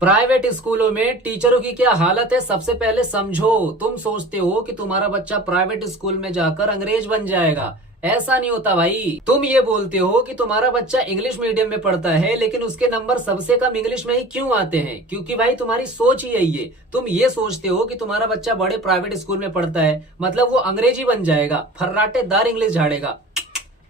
Private स्कूलों में टीचरों की क्या हालत है, सबसे पहले समझो। तुम सोचते हो कि तुम्हारा बच्चा प्राइवेट स्कूल में जाकर अंग्रेज बन जाएगा। ऐसा नहीं होता भाई। तुम ये बोलते हो कि तुम्हारा बच्चा इंग्लिश मीडियम में पढ़ता है, लेकिन उसके नंबर सबसे कम इंग्लिश में ही क्यों आते हैं? क्योंकि भाई तुम्हारी सोच ही यही है। तुम ये सोचते हो कि तुम्हारा बच्चा बड़े प्राइवेट स्कूल में पढ़ता है मतलब वो अंग्रेजी बन जाएगा, फर्राटेदार इंग्लिश झाड़ेगा।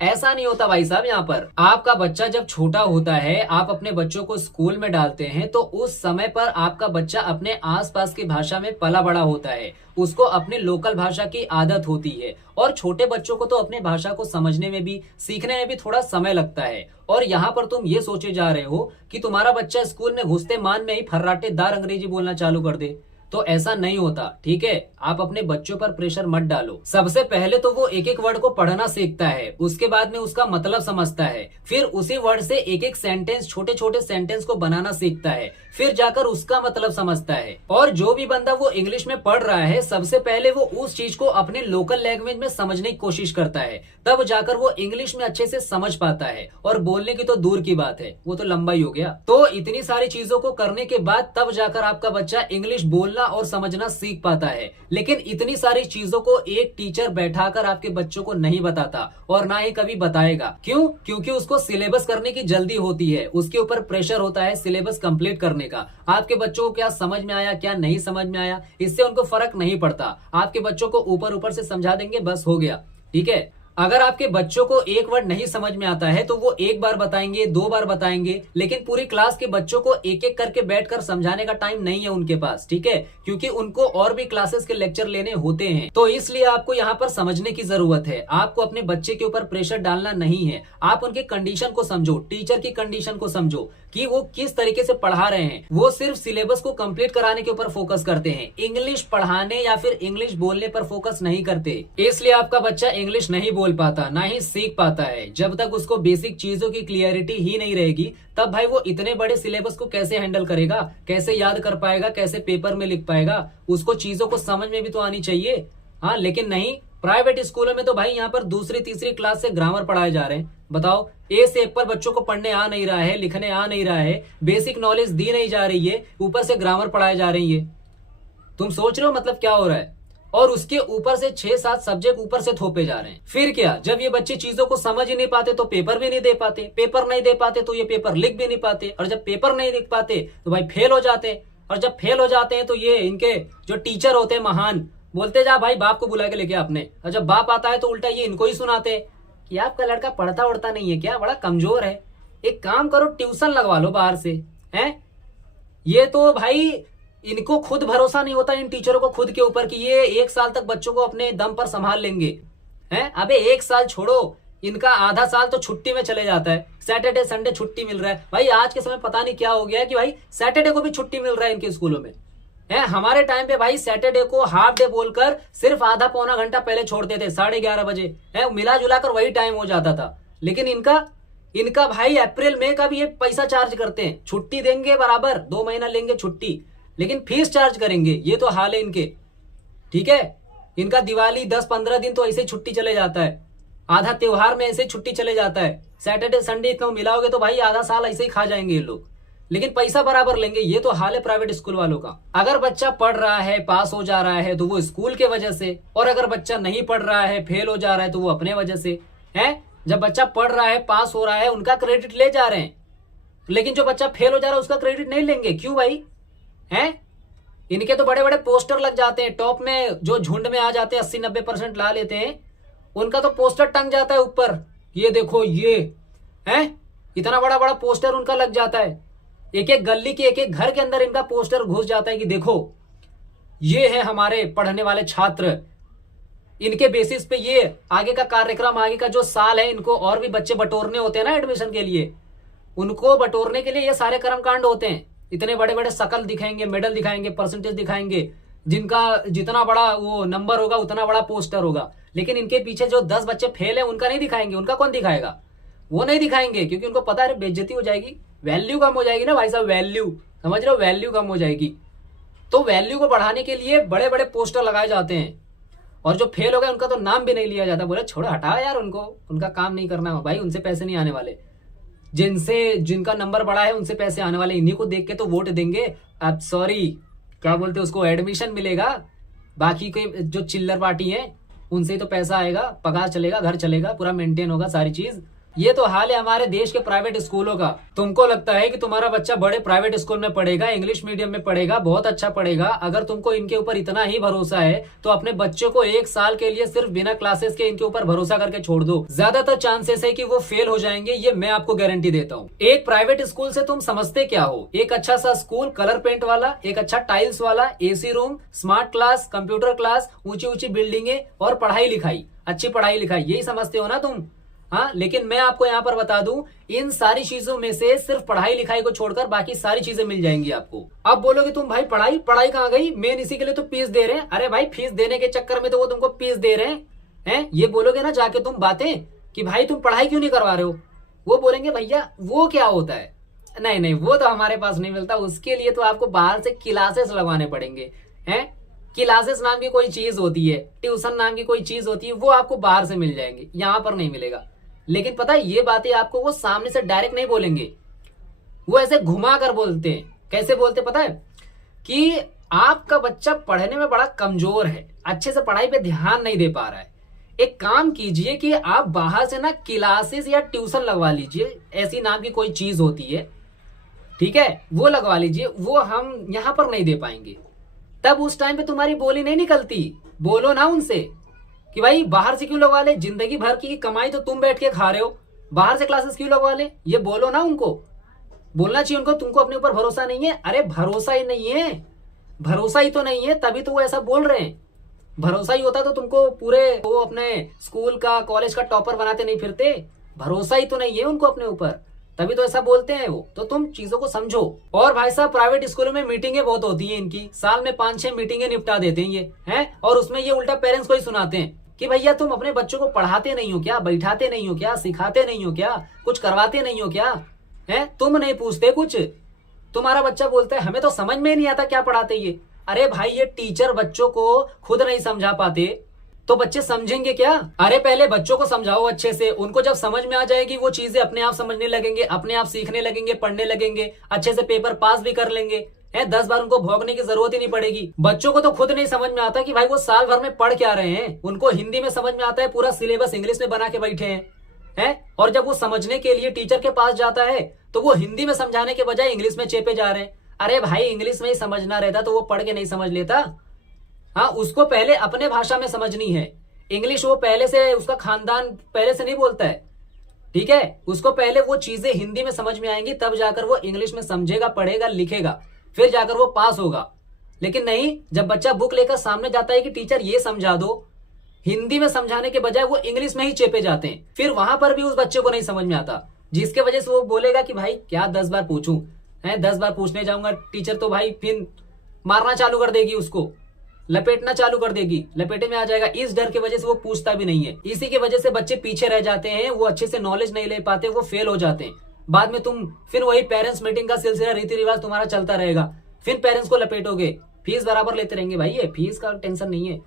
ऐसा नहीं होता भाई साहब। यहाँ पर आपका बच्चा जब छोटा होता है, आप अपने बच्चों को स्कूल में डालते हैं, तो उस समय पर आपका बच्चा अपने आसपास की भाषा में पला बड़ा होता है। उसको अपनी लोकल भाषा की आदत होती है। और छोटे बच्चों को तो अपने भाषा को समझने में भी, सीखने में भी थोड़ा समय लगता है। और यहाँ पर तुम ये सोचे जा रहे हो कि तुम्हारा बच्चा स्कूल में घुसते मान में ही फर्राटेदार अंग्रेजी बोलना चालू कर दे। तो ऐसा नहीं होता, ठीक है। आप अपने बच्चों पर प्रेशर मत डालो। सबसे पहले तो वो एक एक वर्ड को पढ़ना सीखता है, उसके बाद में उसका मतलब समझता है, फिर उसी वर्ड से एक एक सेंटेंस, छोटे छोटे सेंटेंस को बनाना सीखता है, फिर जाकर उसका मतलब समझता है। और जो भी बंदा वो इंग्लिश में पढ़ रहा है, सबसे पहले वो उस चीज को अपने लोकल लैंग्वेज में समझने की कोशिश करता है, तब जाकर वो इंग्लिश में अच्छे से समझ पाता है। और बोलने की तो दूर की बात है, वो तो लंबा ही हो गया। तो इतनी सारी चीजों को करने के बाद तब जाकर आपका बच्चा इंग्लिश बोलना और समझना सीख पाता है। लेकिन इतनी सारी चीजों को एक टीचर बैठाकर आपके बच्चों को नहीं बताता, और ना ही कभी बताएगा। क्यों? क्योंकि उसको सिलेबस करने की जल्दी होती है, उसके ऊपर प्रेशर होता है सिलेबस कंप्लीट करने का। आपके बच्चों को क्या समझ में आया, क्या नहीं समझ में आया, इससे उनको फर्क नहीं पड़ता। आपके बच्चों को ऊपर ऊपर से समझा देंगे, बस हो गया, ठीक है। अगर आपके बच्चों को एक वर्ड नहीं समझ में आता है तो वो एक बार बताएंगे, दो बार बताएंगे, लेकिन पूरी क्लास के बच्चों को एक एक करके बैठकर समझाने का टाइम नहीं है उनके पास, ठीक है। क्योंकि उनको और भी क्लासेस के लेक्चर लेने होते हैं। तो इसलिए आपको यहाँ पर समझने की जरूरत है। आपको अपने बच्चे के ऊपर प्रेशर डालना नहीं है। आप उनके कंडीशन को समझो, टीचर की कंडीशन को समझो कि वो किस तरीके से पढ़ा रहे हैं। वो सिर्फ सिलेबस को कंप्लीट कराने के ऊपर फोकस करते हैं, इंग्लिश पढ़ाने या फिर इंग्लिश बोलने पर फोकस नहीं करते। इसलिए आपका बच्चा इंग्लिश नहीं बोल पाता, ना ही सीख पाता है। जब तक उसको बेसिक चीजों की क्लियरिटी ही नहीं रहेगी, तब भाई वो इतने बड़े सिलेबस को कैसे हैंडल करेगा, कैसे याद कर पाएगा, कैसे पेपर में लिख पाएगा। उसको चीजों को समझ में भी तो आनी चाहिए। हाँ, लेकिन नहीं। प्राइवेट स्कूलों में तो भाई यहाँ पर दूसरी तीसरी क्लास से ग्रामर पढ़ाए जा रहे हैं। बताओ, ए से एप्पल बच्चों को पढ़ने आ नहीं रहा है, लिखने आ नहीं रहा है, बेसिक नॉलेज दी नहीं जा रही है, ऊपर से ग्रामर पढ़ाए जा रही है। तुम सोच रहे हो मतलब क्या हो रहा है? और उसके ऊपर से 6-7 सब्जेक्ट ऊपर से थोपे जा रहे हैं। फिर क्या, जब ये बच्चे चीजों को समझ ही नहीं पाते तो पेपर भी नहीं दे पाते, पेपर नहीं दे पाते तो ये पेपर लिख भी नहीं पाते, और जब पेपर नहीं लिख पाते तो भाई फेल हो जाते हैं। और जब फेल हो जाते हैं तो ये इनके जो टीचर होते हैं महान, बोलते जा भाई बाप को बुला के लेके आपने। और जब बाप आता है तो उल्टा ये इनको ही सुनाते हैं कि आपका लड़का पढ़ता उड़ता नहीं है क्या, बड़ा कमजोर है, एक काम करो ट्यूशन लगवा लो बाहर से। हैं? ये तो भाई इनको खुद भरोसा नहीं होता, इन टीचरों को खुद के ऊपर, कि ये 1 साल तक बच्चों को अपने दम पर संभाल लेंगे। हैं? अबे 1 साल छोड़ो, इनका आधा साल तो छुट्टी में चले जाता है। सैटरडे संडे छुट्टी मिल रहा है भाई। आज के समय पता नहीं क्या हो गया है कि भाई सैटरडे को भी छुट्टी मिल रहा है इनके स्कूलों में। है, हमारे टाइम पे भाई सैटरडे को हाफ डे बोलकर सिर्फ आधा पौना घंटा पहले छोड़ते थे, 11:30 बजे। है, मिला जुला कर वही टाइम हो जाता था। लेकिन इनका भाई अप्रैल मई का भी ये पैसा चार्ज करते हैं। छुट्टी देंगे बराबर, 2 महीना लेंगे छुट्टी, लेकिन फीस चार्ज करेंगे। ये तो हाल है इनके, ठीक है। इनका दिवाली 10-15 दिन तो ऐसे छुट्टी चले जाता है, आधा त्योहार में ऐसे छुट्टी चले जाता है। सैटरडे संडे इतना मिलाओगे तो भाई आधा साल ऐसे ही खा जाएंगे ये लोग, लेकिन पैसा बराबर लेंगे। ये तो हाल है प्राइवेट स्कूल वालों का। अगर बच्चा पढ़ रहा है, पास हो जा रहा है, तो वो स्कूल के वजह से, और अगर बच्चा नहीं पढ़ रहा है, फेल हो जा रहा है, तो वो अपने वजह से है। जब बच्चा पढ़ रहा है, पास हो रहा है, उनका क्रेडिट ले जा रहे हैं, लेकिन जो बच्चा फेल हो जा रहा है उसका क्रेडिट नहीं लेंगे। क्यों भाई? हैं? इनके तो बड़े बड़े पोस्टर लग जाते हैं, टॉप में जो झुंड में आ जाते हैं, 80-90% ला लेते हैं, उनका तो पोस्टर टंग जाता है ऊपर। ये देखो, ये है, इतना बड़ा बड़ा पोस्टर उनका लग जाता है। एक एक गली के, एक एक घर के अंदर इनका पोस्टर घुस जाता है कि देखो ये है हमारे पढ़ने वाले छात्र। इनके बेसिस पे ये आगे का कार्यक्रम, आगे का जो साल है, इनको और भी बच्चे बटोरने होते हैं ना एडमिशन के लिए, उनको बटोरने के लिए ये सारे कर्मकांड होते हैं। इतने बड़े बड़े शकल दिखाएंगे, मेडल दिखाएंगे, परसेंटेज दिखाएंगे, जिनका जितना बड़ा वो नंबर होगा उतना बड़ा पोस्टर होगा। लेकिन इनके पीछे जो 10 बच्चे फेल है उनका नहीं दिखाएंगे। उनका कौन दिखाएगा? वो नहीं दिखाएंगे, क्योंकि उनको पता है बेइज्जती हो जाएगी, वैल्यू कम हो जाएगी ना भाई साहब। वैल्यू समझ रहे हो, वैल्यू कम हो जाएगी। तो वैल्यू को बढ़ाने के लिए बड़े बड़े पोस्टर लगाए जाते हैं, और जो फेल हो गए उनका तो नाम भी नहीं लिया जाता। बोले छोड़ो, हटाओ यार उनको, उनका काम नहीं करना भाई, उनसे पैसे नहीं आने वाले। जिनका नंबर बड़ा है उनसे पैसे आने वाले, इन्हीं को देख के तो वोट देंगे। अब सॉरी, क्या बोलते हैं उसको, एडमिशन मिलेगा। बाकी के जो चिल्लर पार्टी है उनसे ही तो पैसा आएगा, पगार चलेगा, घर चलेगा, पूरा मेंटेन होगा सारी चीज। ये तो हाल है हमारे देश के प्राइवेट स्कूलों का। तुमको लगता है कि तुम्हारा बच्चा बड़े प्राइवेट स्कूल में पढ़ेगा, इंग्लिश मीडियम में पढ़ेगा, बहुत अच्छा पढ़ेगा। अगर तुमको इनके ऊपर इतना ही भरोसा है तो अपने बच्चों को 1 साल के लिए सिर्फ बिना क्लासेस के इनके ऊपर भरोसा करके छोड़ दो। ज्यादातर चांसेस है कि वो फेल हो जाएंगे, ये मैं आपको गारंटी देता हूँ। एक प्राइवेट स्कूल से तुम समझते क्या हो? एक अच्छा सा स्कूल, कलर पेंट वाला, एक अच्छा टाइल्स वाला, AC room, smart class, computer class, ऊंची ऊंची बिल्डिंगे और पढ़ाई लिखाई, अच्छी पढ़ाई लिखाई, यही समझते हो ना तुम? हाँ, लेकिन मैं आपको यहाँ पर बता दूं, इन सारी चीजों में से सिर्फ पढ़ाई लिखाई को छोड़कर बाकी सारी चीजें मिल जाएंगी आपको। अब बोलोगे तुम भाई पढ़ाई पढ़ाई कहाँ गई, मेन इसी के लिए तो फीस दे रहे हैं। अरे भाई फीस देने के चक्कर में तो वो तुमको फीस दे रहे हैं। ये बोलोगे ना जाके तुम बातें कि भाई तुम पढ़ाई क्यों नहीं करवा रहे हो, वो बोलेंगे भैया वो क्या होता है। नहीं नहीं, वो तो हमारे पास नहीं मिलता, उसके लिए तो आपको बाहर से क्लासेस लगवाने पड़ेंगे। हैं, क्लासेस नाम की कोई चीज होती है, ट्यूशन नाम की कोई चीज होती है, वो आपको बाहर से मिल जाएंगे, यहाँ पर नहीं मिलेगा। लेकिन पता है ये बातें आपको वो सामने से डायरेक्ट नहीं बोलेंगे, वो ऐसे घुमा कर बोलते हैं। कैसे बोलते पता है? कि आपका बच्चा पढ़ने में बड़ा कमजोर है, अच्छे से पढ़ाई पे ध्यान नहीं दे पा रहा है। एक काम कीजिए कि आप बाहर से ना क्लासेस या ट्यूशन लगवा लीजिए, ऐसी नाम की कोई चीज होती है, ठीक है, वो लगवा लीजिए, वो हम यहां पर नहीं दे पाएंगे। तब उस टाइम पे तुम्हारी बोली नहीं निकलती। बोलो ना उनसे कि भाई बाहर से क्यों लगवा ले, जिंदगी भर की कमाई तो तुम बैठ के खा रहे हो, बाहर से क्लासेस क्यों लगवा ले। ये बोलो ना उनको, बोलना चाहिए उनको, तुमको अपने ऊपर भरोसा नहीं है। अरे भरोसा ही नहीं है, भरोसा ही तो नहीं है, तभी तो वो ऐसा बोल रहे हैं। भरोसा ही होता तो तुमको पूरे वो अपने स्कूल का कॉलेज का टॉपर बनाते नहीं फिरते। भरोसा ही तो नहीं है उनको अपने ऊपर, तभी तो ऐसा बोलते हैं वो। तो तुम चीजों को समझो। और भाई साहब प्राइवेट स्कूलों में मीटिंगें बहुत होती हैं इनकी, साल में 5-6 मीटिंगें निपटा देते हैं ये हैं, और उसमें ये उल्टा पेरेंट्स को ही सुनाते हैं कि भैया तुम अपने बच्चों को पढ़ाते नहीं हो क्या, बैठाते नहीं हो क्या, सिखाते नहीं हो क्या, कुछ करवाते नहीं हो क्या, हैं? तुम नहीं पूछते कुछ। तुम्हारा बच्चा बोलता है हमें तो समझ में ही नहीं आता क्या पढ़ाते ये। अरे भाई ये टीचर बच्चों को खुद नहीं समझा पाते तो बच्चे समझेंगे क्या? अरे पहले बच्चों को समझाओ अच्छे से, उनको जब समझ में आ जाएगी वो चीजें अपने आप समझने लगेंगे, अपने आप सीखने लगेंगे, पढ़ने लगेंगे, अच्छे से पेपर पास भी कर लेंगे। 10 बार उनको भोगने की जरूरत ही नहीं पड़ेगी। बच्चों को तो खुद नहीं समझ में आता कि भाई वो साल भर में पढ़ क्या रहे हैं। उनको हिंदी में समझ में आता है, पूरा सिलेबस इंग्लिश में बना के बैठे हैं। और जब वो समझने के लिए टीचर के पास जाता है तो वो हिंदी में समझाने के बजाय इंग्लिश में चेपे जा रहे हैं। अरे भाई इंग्लिश में ही समझना रहता तो वो पढ़ के नहीं समझ लेता। हाँ, उसको पहले अपने भाषा में समझनी है। इंग्लिश वो पहले से, उसका खानदान पहले से नहीं बोलता है, ठीक है। उसको पहले वो चीजें हिंदी में समझ में आएंगी, तब जाकर वो इंग्लिश में समझेगा, पढ़ेगा, लिखेगा, फिर जाकर वो पास होगा। लेकिन नहीं, जब बच्चा बुक लेकर सामने जाता है कि टीचर ये समझा दो, हिंदी में समझाने के बजाय वो इंग्लिश में ही चेपे जाते हैं। फिर वहां पर भी उस बच्चे को नहीं समझ में आता, जिसके वजह से वो बोलेगा कि भाई क्या 10 बार पूछूं, 10 बार पूछने जाऊंगा टीचर तो भाई फिर मारना चालू कर देगी, उसको लपेटना चालू कर देगी, लपेटे में आ जाएगा। इस डर की वजह से वो पूछता भी नहीं है। इसी की वजह से बच्चे पीछे रह जाते हैं, वो अच्छे से नॉलेज नहीं ले पाते, वो फेल हो जाते हैं। बाद में तुम फिर वही पेरेंट्स मीटिंग का सिलसिला, रीति रिवाज तुम्हारा चलता रहेगा, फिर पेरेंट्स को लपेटोगे, फीस बराबर लेते रहेंगे। भाई ये फीस का टेंशन नहीं है,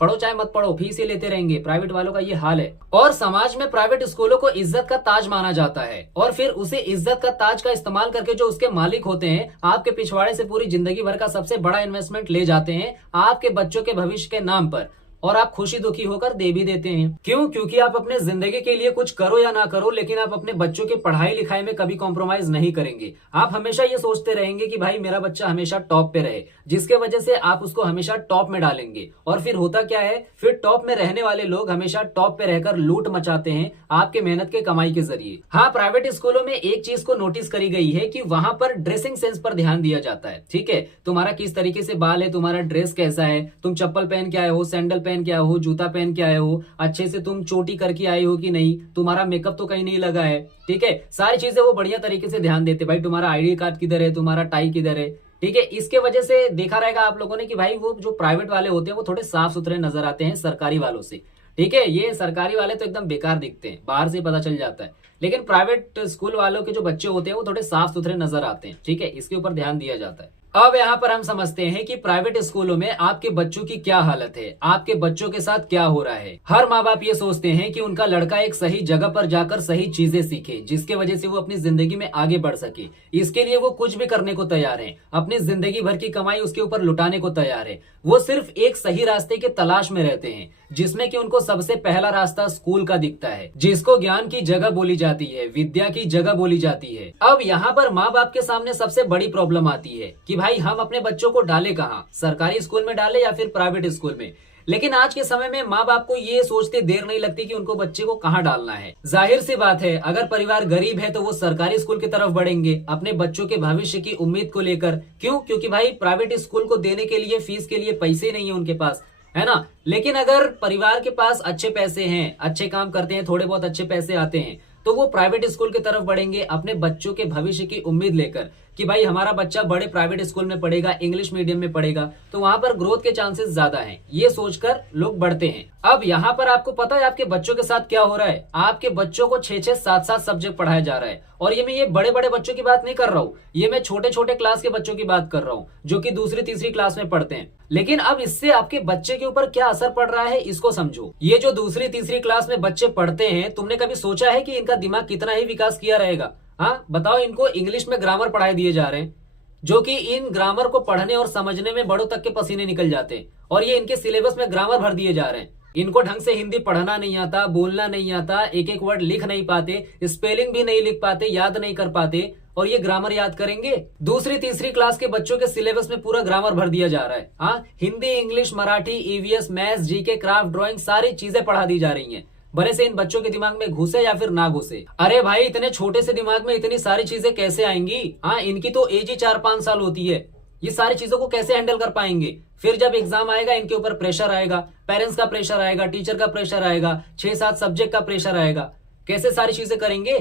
पढ़ो चाहे मत पढ़ो, फीस ही लेते रहेंगे। प्राइवेट वालों का ये हाल है। और समाज में प्राइवेट स्कूलों को इज्जत का ताज माना जाता है, और फिर उसे इज्जत का ताज का इस्तेमाल करके जो उसके मालिक होते हैं, आपके पिछवाड़े से पूरी जिंदगी भर का सबसे बड़ा इन्वेस्टमेंट ले जाते हैं आपके बच्चों के भविष्य के नाम पर, और आप खुशी दुखी होकर दे भी देते हैं। क्यों? क्योंकि आप अपने जिंदगी के लिए कुछ करो या ना करो, लेकिन आप अपने बच्चों की पढ़ाई लिखाई में कभी कॉम्प्रोमाइज नहीं करेंगे। आप हमेशा ये सोचते रहेंगे कि भाई मेरा बच्चा हमेशा टॉप पे रहे, जिसके वजह से आप उसको हमेशा टॉप में डालेंगे। और फिर होता क्या है, फिर टॉप में रहने वाले लोग हमेशा टॉप पे रहकर लूट मचाते हैं आपके मेहनत के कमाई के जरिए। हाँ, प्राइवेट स्कूलों में एक चीज को नोटिस करी गई है कि वहां पर ड्रेसिंग सेंस पर ध्यान दिया जाता है। ठीक है, तुम्हारा किस तरीके से बाल है, तुम्हारा ड्रेस कैसा है, तुम चप्पल पहन के आए हो, सैंडल पहन के आए हो, जूता पहन के आए हो, अच्छे से तुम चोटी करके आए हो कि नहीं, तुम्हारा मेकअप तो कहीं नहीं लगा है, ठीक है, सारी चीजें वो बढ़िया तरीके से ध्यान देते। भाई तुम्हारा आईडी कार्ड किधर है, तुम्हारा टाई किधर है, ठीक है। इसके वजह से देखा रहेगा आप लोगों ने कि भाई वो जो प्राइवेट वाले होते हैं वो थोड़े साफ सुथरे नजर आते हैं सरकारी वालों से, ठीक है। ये सरकारी वाले तो एकदम बेकार दिखते हैं, बाहर से पता चल जाता है, लेकिन प्राइवेट स्कूल वालों के जो बच्चे होते हैं वो थोड़े साफ सुथरे नजर आते हैं, ठीक है। इसके ऊपर ध्यान दिया जाता है। अब यहाँ पर हम समझते हैं कि प्राइवेट स्कूलों में आपके बच्चों की क्या हालत है, आपके बच्चों के साथ क्या हो रहा है। हर माँ बाप ये सोचते हैं कि उनका लड़का एक सही जगह पर जाकर सही चीजें सीखे, जिसके वजह से वो अपनी जिंदगी में आगे बढ़ सके। इसके लिए वो कुछ भी करने को तैयार है, अपनी जिंदगी भर की कमाई उसके ऊपर लुटाने को तैयार है। वो सिर्फ एक सही रास्ते के तलाश में रहते हैं, जिसमें कि उनको सबसे पहला रास्ता स्कूल का दिखता है, जिसको ज्ञान की जगह बोली जाती है, विद्या की जगह बोली जाती है। अब यहाँ पर माँ बाप के सामने सबसे बड़ी प्रॉब्लम आती है कि भाई हम अपने बच्चों को डाले कहाँ, सरकारी स्कूल में डाले या फिर प्राइवेट स्कूल में। लेकिन आज के समय में माँ बाप को ये सोचते देर नहीं लगती कि उनको बच्चे को कहाँ डालना है। जाहिर सी बात है, अगर परिवार गरीब है तो वो सरकारी स्कूल की तरफ बढ़ेंगे अपने बच्चों के भविष्य की उम्मीद को लेकर। क्यों? क्योंकि भाई प्राइवेट स्कूल को देने के लिए फीस के लिए पैसे नहीं है उनके पास, है ना। लेकिन अगर परिवार के पास अच्छे पैसे हैं, अच्छे काम करते हैं, थोड़े बहुत अच्छे पैसे आते हैं, तो वो प्राइवेट स्कूल की तरफ बढ़ेंगे अपने बच्चों के भविष्य की उम्मीद लेकर कि भाई हमारा बच्चा बड़े प्राइवेट स्कूल में पढ़ेगा, इंग्लिश मीडियम में पढ़ेगा, तो वहां पर ग्रोथ के चांसेस ज्यादा हैं। ये सोचकर लोग बढ़ते हैं। अब यहाँ पर आपको पता है आपके बच्चों के साथ क्या हो रहा है। आपके बच्चों को 6-6, 7-7 सब्जेक्ट पढ़ाया जा रहा है। और ये बड़े बड़े बच्चों की बात नहीं कर रहा हूँ, ये मैं छोटे छोटे क्लास के बच्चों की बात कर रहा हूँ, जो कि दूसरी तीसरी क्लास में पढ़ते हैं। लेकिन अब इससे आपके बच्चे के ऊपर क्या असर पड़ रहा है, इसको समझो। ये जो दूसरी तीसरी क्लास में बच्चे पढ़ते हैं, तुमने कभी सोचा है कि इनका दिमाग कितना ही विकास किया रहेगा? हाँ बताओ। इनको इंग्लिश में ग्रामर पढ़ाए दिए जा रहे हैं, जो कि इन ग्रामर को पढ़ने और समझने में बड़ों तक के पसीने निकल जाते हैं, और ये इनके सिलेबस में ग्रामर भर दिए जा रहे हैं। इनको ढंग से हिंदी पढ़ना नहीं आता, बोलना नहीं आता, एक एक वर्ड लिख नहीं पाते, स्पेलिंग भी नहीं लिख पाते, याद नहीं कर पाते, और ये ग्रामर याद करेंगे? दूसरी तीसरी क्लास के बच्चों के सिलेबस में पूरा ग्रामर भर दिया जा रहा है। हाँ, Hindi, English, Marathi, EVS, maths, GK, craft, drawing, सारी चीजें पढ़ा दी जा रही हैं, भले से इन बच्चों के दिमाग में घुसे या फिर ना घुसे। अरे भाई, इतने छोटे से दिमाग में इतनी सारी चीजें कैसे आएंगी? हाँ, इनकी तो एज ही 4-5 साल होती है। ये सारी चीजों को कैसे हैंडल कर पाएंगे? फिर जब एग्जाम आएगा, इनके ऊपर प्रेशर आएगा, पेरेंट्स का प्रेशर आएगा, टीचर का प्रेशर आएगा, 6-7 सब्जेक्ट का प्रेशर आएगा, कैसे सारी चीजें करेंगे?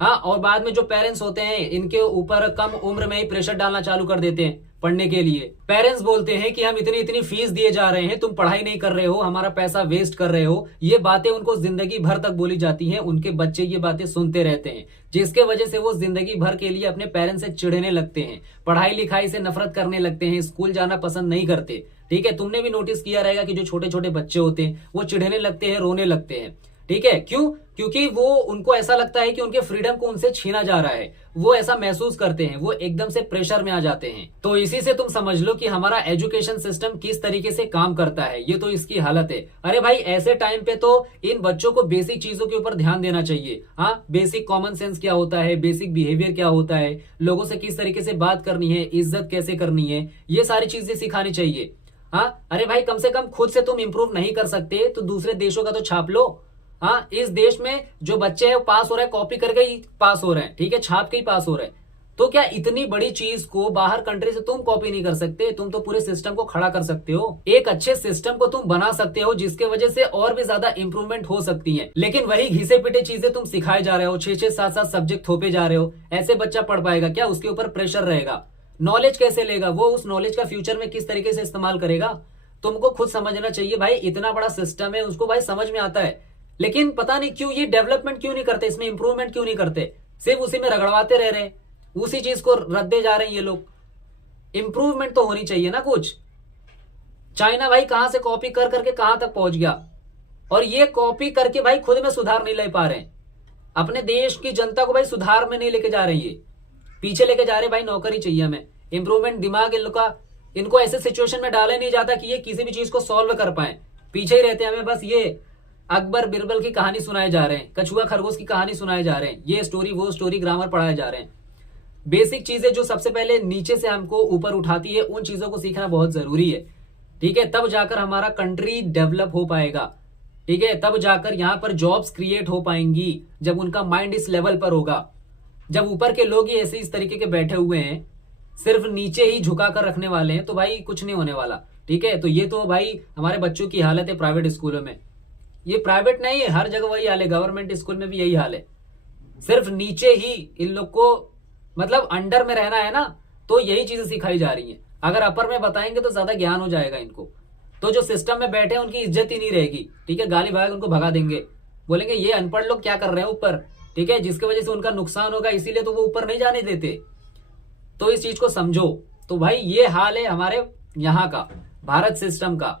हाँ, और बाद में जो पेरेंट्स होते हैं, इनके ऊपर कम उम्र में ही प्रेशर डालना चालू कर देते हैं पढ़ने के लिए। पेरेंट्स बोलते हैं कि हम इतनी इतनी फीस दिए जा रहे हैं, तुम पढ़ाई नहीं कर रहे हो, हमारा पैसा वेस्ट कर रहे हो। ये बातें उनको जिंदगी भर तक बोली जाती हैं। उनके बच्चे ये बातें सुनते रहते हैं, जिसके वजह से वो जिंदगी भर के लिए अपने पेरेंट्स से चिढ़ने लगते हैं, पढ़ाई लिखाई से नफरत करने लगते हैं, स्कूल जाना पसंद नहीं करते। ठीक है, तुमने भी नोटिस किया रहेगा कि जो छोटे छोटे बच्चे होते हैं वो चिढ़ने लगते हैं, रोने लगते हैं। ठीक है, क्यों? क्योंकि वो उनको ऐसा लगता है कि उनके फ्रीडम को उनसे छीना जा रहा है। वो ऐसा महसूस करते हैं, वो एकदम से प्रेशर में आ जाते हैं। तो इसी से तुम समझ लो कि हमारा एजुकेशन सिस्टम किस तरीके से काम करता है। ये तो इसकी हालत है। अरे भाई, ऐसे टाइम पे तो इन बच्चों को बेसिक चीजों के ऊपर ध्यान देना चाहिए। हाँ, बेसिक कॉमन सेंस क्या होता है, बेसिक बिहेवियर क्या होता है, लोगों से किस तरीके से बात करनी है, इज्जत कैसे करनी है, ये सारी चीजें सिखानी चाहिए। हाँ, अरे भाई, कम से कम खुद से तुम इंप्रूव नहीं कर सकते तो दूसरे देशों का तो छाप लो। हाँ, इस देश में जो बच्चे हैं वो पास हो रहे हैं, कॉपी करके ही पास हो रहे हैं। ठीक है, छाप के ही पास हो रहे हैं। तो क्या इतनी बड़ी चीज को बाहर कंट्री से तुम कॉपी नहीं कर सकते? तुम तो पूरे सिस्टम को खड़ा कर सकते हो, एक अच्छे सिस्टम को तुम बना सकते हो, जिसके वजह से और भी ज्यादा इंप्रूवमेंट हो सकती है। लेकिन वही घिसे पिटे चीजें तुम सिखाए जा रहे हो, 6-6, 7-7 सब्जेक्ट थोपे जा रहे हो। ऐसे बच्चा पढ़ पाएगा क्या? उसके ऊपर प्रेशर रहेगा, नॉलेज कैसे लेगा वो? उस नॉलेज का फ्यूचर में किस तरीके से इस्तेमाल करेगा? तुमको खुद समझना चाहिए भाई। इतना बड़ा सिस्टम है, उसको भाई समझ में आता है, लेकिन पता नहीं क्यों ये डेवलपमेंट क्यों नहीं करते, इसमें इंप्रूवमेंट क्यों नहीं करते, सिर्फ उसी में रगड़वाते रह रहे हैं, उसी चीज को रद्दे जा रहे हैं ये लोग। इंप्रूवमेंट तो होनी चाहिए ना कुछ। चाइना भाई कहां से कॉपी कर करके कहां तक पहुंच गया, और ये कॉपी करके भाई खुद में सुधार नहीं ले पा रहे हैं। अपने देश की जनता को भाई सुधार में नहीं लेके जा रहे हैं, ये पीछे लेके जा रहे। भाई नौकरी चाहिए हमें, इंप्रूवमेंट दिमाग इनको ऐसे सिचुएशन में डाला नहीं जाता कि ये किसी भी चीज को सॉल्व कर पाए, पीछे ही रहते हैं। हमें बस ये अकबर बिरबल की कहानी सुनाए जा रहे हैं, कछुआ खरगोश की कहानी सुनाए जा रहे हैं, ये स्टोरी वो स्टोरी, ग्रामर पढ़ाए जा रहे हैं। बेसिक चीजें जो सबसे पहले नीचे से हमको ऊपर उठाती है, उन चीजों को सीखना बहुत जरूरी है। ठीक है, तब जाकर हमारा कंट्री डेवलप हो पाएगा। ठीक है, तब जाकर यहाँ पर जॉब्स क्रिएट हो पाएंगी, जब उनका माइंड इस लेवल पर होगा। जब ऊपर के लोग ही ऐसे इस तरीके के बैठे हुए हैं, सिर्फ नीचे ही झुका कर रखने वाले हैं, तो भाई कुछ नहीं होने वाला। ठीक है, तो ये तो भाई हमारे बच्चों की हालत है प्राइवेट स्कूलों में। ये प्राइवेट नहीं है, हर जगह वही हाल है, गवर्नमेंट स्कूल में भी यही हाल है। सिर्फ नीचे ही इन लोग को मतलब अंडर में रहना है ना, तो यही चीजें सिखाई जा रही हैं। अगर अपर में बताएंगे तो ज्यादा ज्ञान हो जाएगा इनको। तो जो सिस्टम में बैठे हैं उनकी इज्जत ही नहीं रहेगी। ठीक है, गाली भाग उनको भगा देंगे, बोलेंगे ये अनपढ़ लोग क्या कर रहे हैं ऊपर। ठीक है, जिसकी वजह से उनका नुकसान होगा, इसीलिए तो वो ऊपर नहीं जाने देते। तो इस चीज को समझो। तो भाई ये हाल है हमारे यहाँ का, भारत सिस्टम का,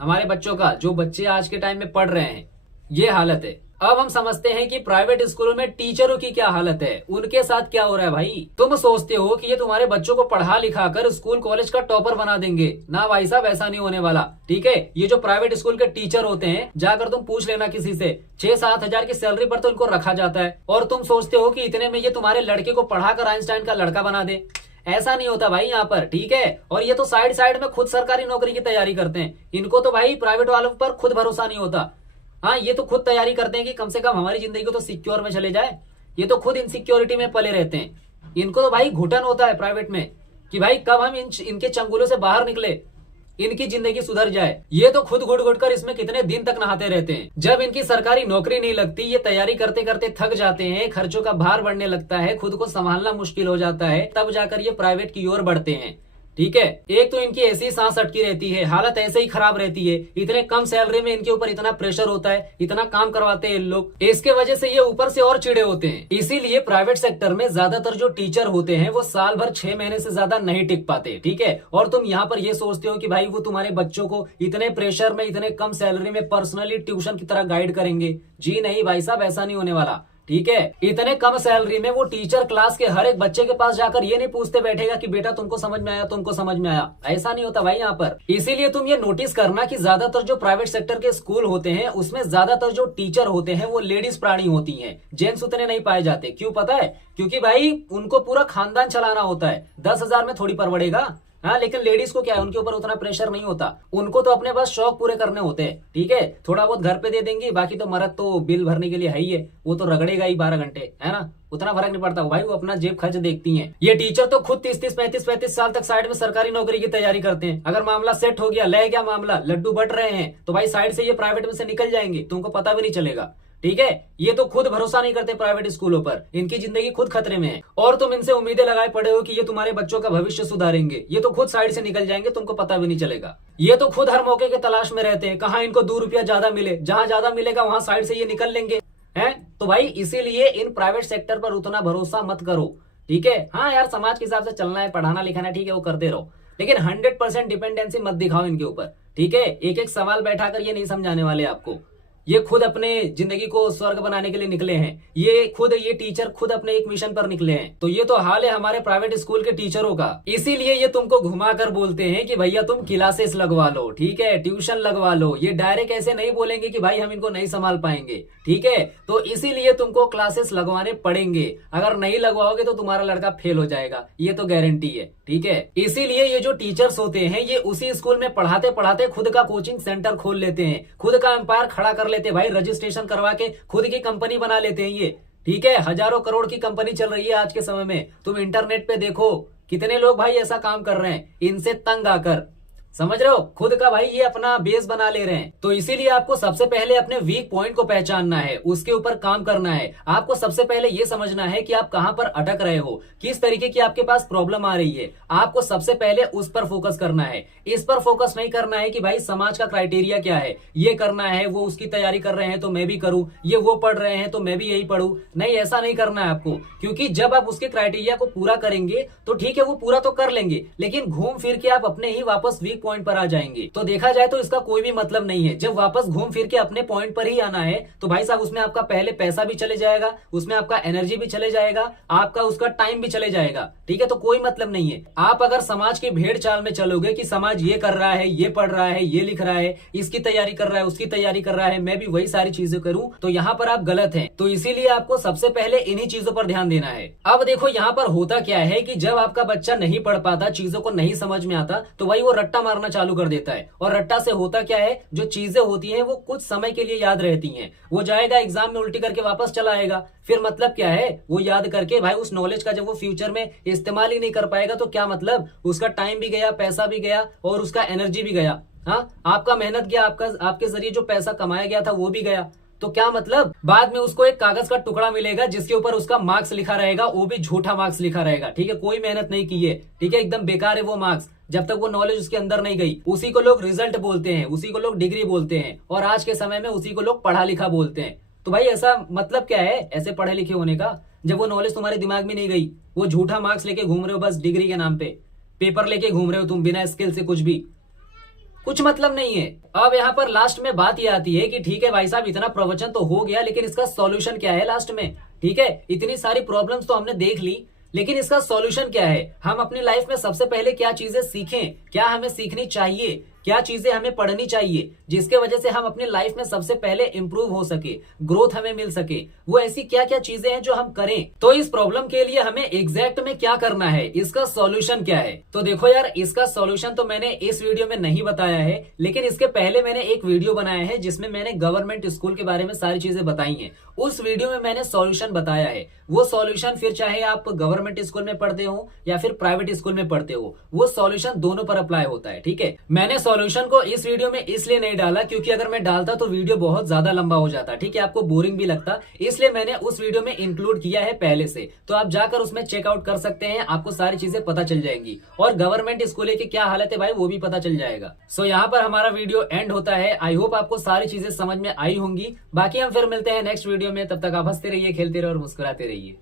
हमारे बच्चों का, जो बच्चे आज के टाइम में पढ़ रहे हैं, ये हालत है। अब हम समझते हैं कि प्राइवेट स्कूलों में टीचरों की क्या हालत है, उनके साथ क्या हो रहा है। भाई तुम सोचते हो कि ये तुम्हारे बच्चों को पढ़ा लिखा कर स्कूल कॉलेज का टॉपर बना देंगे, ना भाई साहब, ऐसा नहीं होने वाला। ठीक है, ये जो प्राइवेट स्कूल के टीचर होते हैं, जाकर तुम पूछ लेना किसी से, 6-7 हजार की सैलरी पर तो इनको रखा जाता है, और तुम सोचते हो कि इतने में ये तुम्हारे लड़के को पढ़ाकर आइंस्टाइन का लड़का बना दे। ऐसा नहीं होता भाई यहाँ पर। ठीक है, और ये तो साइड साइड में खुद सरकारी नौकरी की तैयारी करते हैं, इनको तो भाई प्राइवेट वालों पर खुद भरोसा नहीं होता। हाँ, ये तो खुद तैयारी करते हैं कि कम से कम हमारी जिंदगी को तो सिक्योर में चले जाए, ये तो खुद इनसिक्योरिटी में पले रहते हैं। इनको तो भाई घुटन होता है प्राइवेट में कि भाई कब हम इनके चंगुलों से बाहर निकले, इनकी जिंदगी सुधर जाए। ये तो खुद घुट घुट कर इसमें कितने दिन तक नहाते रहते हैं। जब इनकी सरकारी नौकरी नहीं लगती, ये तैयारी करते करते थक जाते हैं, खर्चों का भार बढ़ने लगता है, खुद को संभालना मुश्किल हो जाता है, तब जाकर ये प्राइवेट की ओर बढ़ते हैं। ठीक है, एक तो इनकी ऐसी सांस अटकी रहती है, हालत ऐसे ही खराब रहती है, इतने कम सैलरी में इनके ऊपर इतना प्रेशर होता है, इतना काम करवाते हैं इन लोग, इसके वजह से ये ऊपर से और चिड़े होते हैं। इसीलिए प्राइवेट सेक्टर में ज्यादातर जो टीचर होते हैं वो साल भर 6 महीने से ज्यादा नहीं टिक पाते। ठीक है, और तुम यहाँ पर ये सोचते हो कि भाई वो तुम्हारे बच्चों को इतने प्रेशर में, इतने कम सैलरी में पर्सनली ट्यूशन की तरह गाइड करेंगे। जी नहीं भाई साहब, ऐसा नहीं होने वाला। ठीक है, इतने कम सैलरी में वो टीचर क्लास के हर एक बच्चे के पास जाकर ये नहीं पूछते बैठेगा कि बेटा तुमको समझ में आया, तुमको समझ में आया, ऐसा नहीं होता भाई यहाँ पर। इसीलिए तुम ये नोटिस करना कि ज्यादातर जो प्राइवेट सेक्टर के स्कूल होते हैं उसमें ज्यादातर जो टीचर होते हैं वो लेडीज प्राणी होती हैं, जेंट्स उतने नहीं पाए जाते। क्यों पता है? क्योंकि भाई उनको पूरा खानदान चलाना होता है, 10,000 में थोड़ी परवड़ेगा। हाँ, लेकिन लेडीज को क्या है, उनके ऊपर उतना प्रेशर नहीं होता, उनको तो अपने बस शौक पूरे करने होते हैं। ठीक है, थोड़ा बहुत घर पे दे देंगी, बाकी तो मर्द तो बिल भरने के लिए है ही है, वो तो रगड़ेगा ही 12 घंटे, है ना, उतना फर्क नहीं पड़ता भाई, वो अपना जेब खर्च देखती हैं। ये टीचर तो खुद 30-30, 35-35 साल तक साइड में सरकारी नौकरी की तैयारी करते हैं। अगर मामला सेट हो गया, ले गया मामला, लड्डू बट रहे हैं, तो भाई साइड से ये प्राइवेट में से निकल जाएंगे, तुमको पता भी नहीं चलेगा। ठीक है, ये तो खुद भरोसा नहीं करते प्राइवेट स्कूलों पर, इनकी जिंदगी खुद खतरे में है, और तुम इनसे उम्मीदें लगाए पड़े हो कि ये तुम्हारे बच्चों का भविष्य सुधारेंगे। ये तो खुद साइड से निकल जाएंगे, तुमको पता भी नहीं चलेगा। ये तो खुद हर मौके के तलाश में रहते हैं, कहाँ इनको 2 रुपया ज्यादा मिले, जहां ज्यादा मिलेगा वहां साइड से ये निकल लेंगे, हैं। तो भाई इसीलिए इन प्राइवेट सेक्टर पर उतना भरोसा मत करो। ठीक है, हाँ यार, समाज के हिसाब से चलना है, पढ़ाना लिखाना, ठीक है, वो करते रहो, लेकिन 100% डिपेंडेंसी मत दिखाओ इनके ऊपर। ठीक है, एक एक सवाल बैठाकर ये नहीं समझाने वाले आपको, ये खुद अपने जिंदगी को स्वर्ग बनाने के लिए निकले हैं, ये टीचर खुद अपने एक मिशन पर निकले हैं। तो ये तो हाल है हमारे प्राइवेट स्कूल के टीचरों का। इसीलिए ये तुमको घुमाकर बोलते हैं कि भैया तुम क्लासेस लगवा लो, ठीक है, ट्यूशन लगवा लो। ये डायरेक्ट ऐसे नहीं बोलेंगे कि भाई हम इनको नहीं संभाल पाएंगे। ठीक है, तो इसीलिए तुमको क्लासेस लगवाने पड़ेंगे, अगर नहीं लगवाओगे तो तुम्हारा लड़का फेल हो जाएगा, ये तो गारंटी है। ठीक है, इसीलिए ये जो टीचर्स होते हैं ये उसी स्कूल में पढ़ाते पढ़ाते खुद का कोचिंग सेंटर खोल लेते हैं, खुद का एम्पायर खड़ा कर लेते हैं भाई, रजिस्ट्रेशन करवा के खुद की कंपनी बना लेते हैं ये। ठीक है, हजारों करोड़ की कंपनी चल रही है आज के समय में, तुम इंटरनेट पे देखो कितने लोग भाई ऐसा काम कर रहे हैं, इनसे तंग आकर, समझ रहे हो, खुद का भाई ये अपना बेस बना ले रहे हैं। तो इसीलिए आपको सबसे पहले अपने वीक पॉइंट को पहचानना है, उसके ऊपर काम करना है। आपको सबसे पहले ये समझना है कि आप कहां पर अटक रहे हो, किस तरीके की आपके पास प्रॉब्लम आ रही है, आपको सबसे पहले उस पर फोकस करना है। इस पर फोकस नहीं करना है कि भाई समाज का क्राइटेरिया क्या है, ये करना है, वो उसकी तैयारी कर रहे हैं तो मैं भी करूं, ये वो पढ़ रहे हैं तो मैं भी यही पढ़ूं। नहीं, ऐसा नहीं करना है आपको, क्योंकि जब आप उसके क्राइटेरिया को पूरा करेंगे तो ठीक है, वो पूरा तो कर लेंगे, लेकिन घूम फिर के आप अपने ही वापस वीक पॉइंट पर आ जाएंगे। तो देखा जाए तो इसका कोई भी मतलब नहीं है। जब वापस घूम फिर के अपने पॉइंट पर ही आना है तो भाई साहब उसमें आपका पहले पैसा भी चले जाएगा, उसमें आपका एनर्जी भी चले जाएगा, आपका उसका टाइम भी चले जाएगा। ठीक है, तो कोई मतलब नहीं है। आप अगर समाज की भेड़ चाल में चलोगे कि समाज ये कर रहा है, ये पढ़ रहा है, ये लिख रहा है, इसकी तैयारी कर रहा है, उसकी तैयारी कर रहा है, मैं भी वही सारी चीजें करूं, तो यहाँ पर आप गलत हैं। तो इसीलिए आपको सबसे पहले इन्हीं चीजों पर ध्यान देना है। अब देखो यहाँ पर होता क्या है कि जब आपका बच्चा नहीं पढ़ पाता, चीजों को नहीं समझ में आता, तो भाई वो रट्टा मारना चालू कर देता है। और रट्टा से होता क्या है, जो चीजें होती हैं वो कुछ समय के लिए याद रहती हैं, वो जाएगा एग्जाम में उल्टी करके वापस चला आएगा, फिर मतलब क्या है, वो याद करके भाई उस नॉलेज का जब वो फ्यूचर में इस्तेमाल ही नहीं कर पाएगा तो क्या मतलब, उसका टाइम भी गया, पैसा भी गया और उसका एनर्जी भी गया। हाँ, आपका मेहनत गया, आपके जरिए जो पैसा कमाया गया था वो भी गया, तो क्या मतलब, बाद में उसको एक कागज का टुकड़ा मिलेगा जिसके ऊपर उसका मार्क्स लिखा रहेगा, वो भी झूठा मार्क्स लिखा रहेगा। ठीक है, कोई मेहनत नहीं की है, ठीक है, एकदम बेकार है वो मार्क्स, जब तक वो नॉलेज उसके अंदर नहीं गई। उसी को लोग रिजल्ट बोलते हैं, उसी को लोग डिग्री बोलते हैं, और आज के समय में उसी को लोग पढ़ा लिखा बोलते हैं। तो भाई ऐसा मतलब क्या है ऐसे पढ़े लिखे होने का, जब वो नॉलेज तुम्हारे दिमाग में नहीं गई, वो झूठा मार्क्स लेके घूम रहे हो बस डिग्री के नाम पे। पेपर लेके घूम रहे हो तुम बिना स्किल से, कुछ मतलब नहीं है। अब यहाँ पर लास्ट में बात ये आती है कि ठीक है भाई साहब, इतना प्रवचन तो हो गया, लेकिन इसका सॉल्यूशन क्या है लास्ट में? ठीक है, इतनी सारी प्रॉब्लम्स तो हमने देख ली, लेकिन इसका सॉल्यूशन क्या है? हम अपनी लाइफ में सबसे पहले क्या चीजें सीखें, क्या हमें सीखनी चाहिए, क्या चीजें हमें पढ़नी चाहिए, जिसके वजह से हम अपनी लाइफ में सबसे पहले इंप्रूव हो सके, ग्रोथ हमें मिल सके, वो ऐसी क्या क्या चीजें हैं जो हम करें। तो इस प्रॉब्लम के लिए हमें एग्जैक्ट में क्या करना है, इसका सॉल्यूशन क्या है? तो देखो यार, इसका सॉल्यूशन तो मैंने इस वीडियो में नहीं बताया है, लेकिन इसके पहले मैंने एक वीडियो बनाया है जिसमें मैंने गवर्नमेंट स्कूल के बारे में सारी चीजें बताई हैं। उस वीडियो में मैंने सॉल्यूशन बताया है। वो सॉल्यूशन फिर चाहे आप गवर्नमेंट स्कूल में पढ़ते हो या फिर प्राइवेट स्कूल में पढ़ते हो, वो सॉल्यूशन दोनों पर अप्लाई होता है। ठीक है, मैंने सॉल्यूशन को इस वीडियो में इसलिए नहीं डाला क्योंकि अगर मैं डालता तो वीडियो बहुत ज्यादा लंबा हो जाता, ठीक है, आपको बोरिंग भी लगता, इसलिए मैंने उस वीडियो में इंक्लूड किया है पहले से। तो आप जाकर उसमें चेकआउट कर सकते हैं, आपको सारी चीजें पता चल जाएंगी और गवर्नमेंट स्कूल की क्या हालत है भाई वो भी पता चल जाएगा। सो यहाँ पर हमारा वीडियो एंड होता है। आई होप आपको सारी चीजें समझ में आई होंगी। बाकी हम फिर मिलते हैं नेक्स्ट वीडियो में, तब तक आप हंसते रहिए, खेलते रहिए और मुस्कुराते रहिए।